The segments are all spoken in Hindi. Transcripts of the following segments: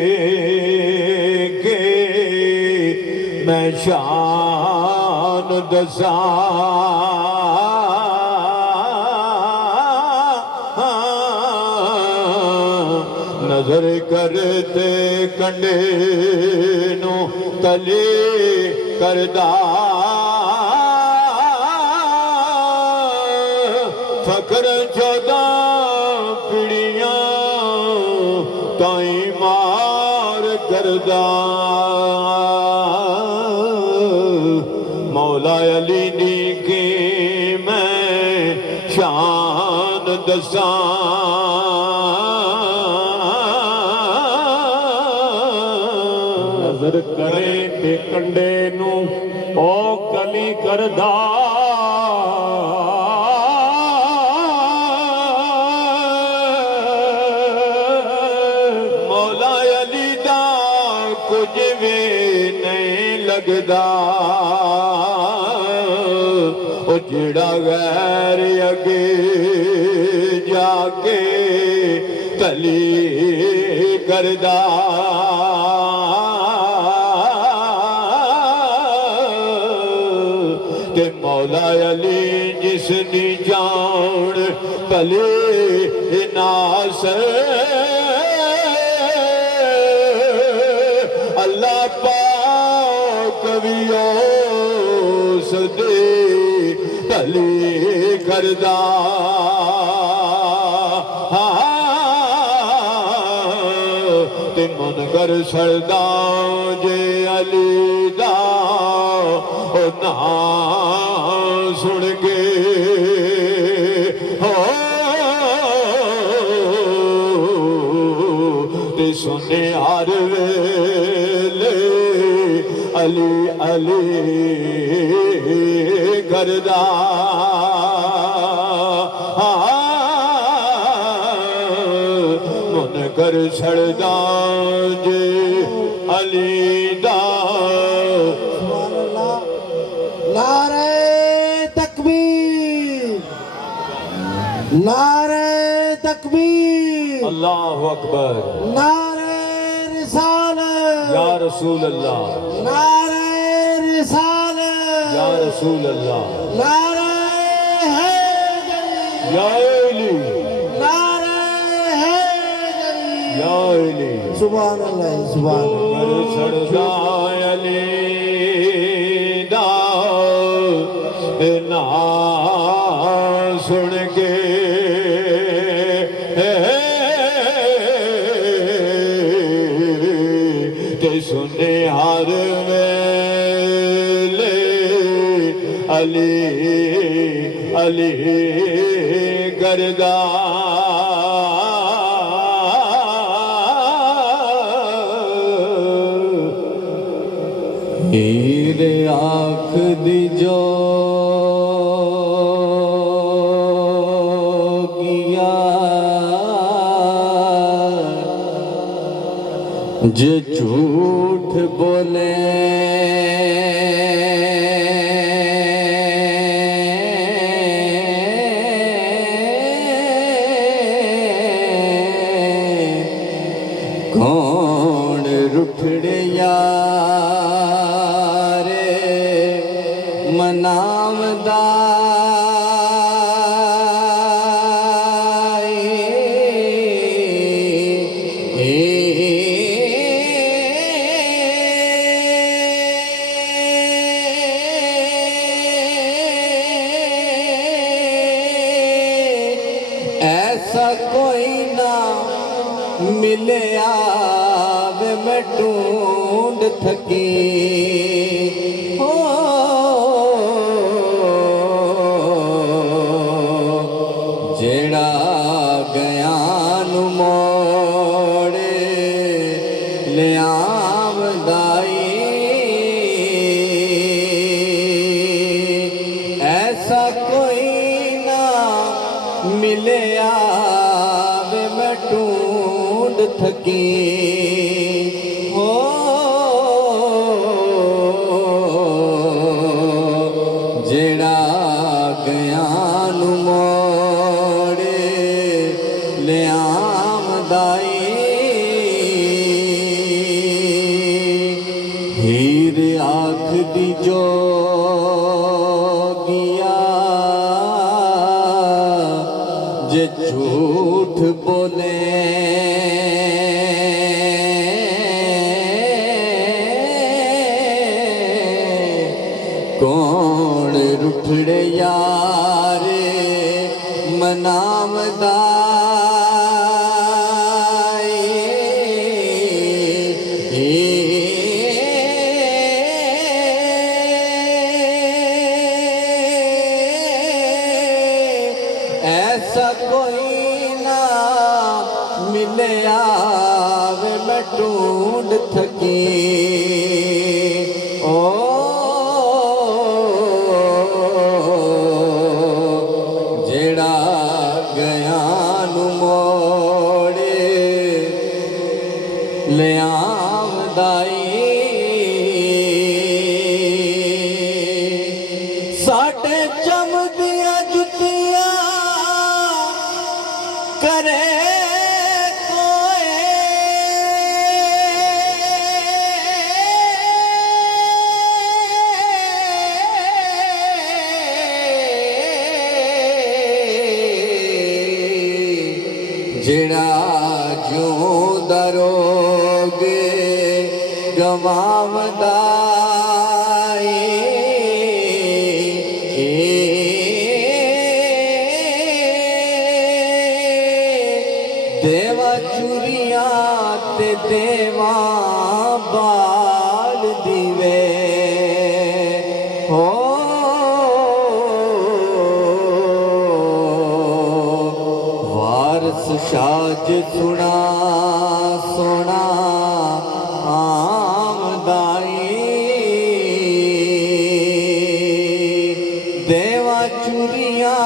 के मैं शान दसा नजर करते कंडे नू तले करदा फकर 14 पीढ़ियां ताई मार करदा मौला अली दी की मैं शान दसा नजर करे ते कंडे नू ओ कली करदा मौला अली दा कुछ भी नहीं लगदा ओ जिड़ा गैर अगे जाके तली करदा ते मौला अली जिसनी जान भले नास अल्लाह पाक भी उस दे भली करदा ते मन कर सड़दा जे अली दा ओ ना सुन के हो ते सुने हर वेले अली अली करदा मन कर छड़दा जे अली दा नारे तकबीर नारे तकबीर अल्लाहु अकबर नारे रिसालत या रसूल अल्लाह नारे रिसालत या रसूल अल्लाह नारे हैदरी या अली नारे हैदरी या अली सुभान अल्लाह सुभान कर छड़दा अली दा ना सुन के ते सुने हर वेले अली अली करदा हीर आँख दी जोगिया जे झूठ बोले कौन रुठड़े यारे मनावदा ऐसा कोई ना मिले आवे मैं ढूंढ थकी हो जेड़ा गया नु मोड़े ले आमदाई ऐसा कोई ना मिले आवे मैं ढूंढ थकी हो जेड़ा गया नु मोड़े ले आमदाई ਹੀਰ ਆਖਦੀ ਜੋਗੀਆ ਜੇ ਝੂਠ ਬੋਲੇ ਕੌਣ ਰੁੱਠੜੇ ਯਾਰੇ ਮਨਾਵਦਾ ऐसा कोई ना मिलया वे मैं ढूंढ थकी ओ जेड़ा गया नु मोड़े ले आमदाई साडे चमदियां जुतियां करे कोई जेड़ा जिउंदा रोग गवावदा देवा चुरिया ते देवा बाल दीवे हो वारस साज सुना सोना आमदाई देवा चुरिया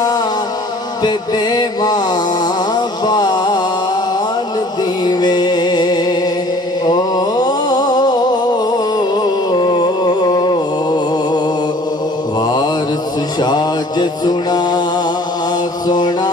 ते देवा बाल दीवे ओ वारस साज सुना सोना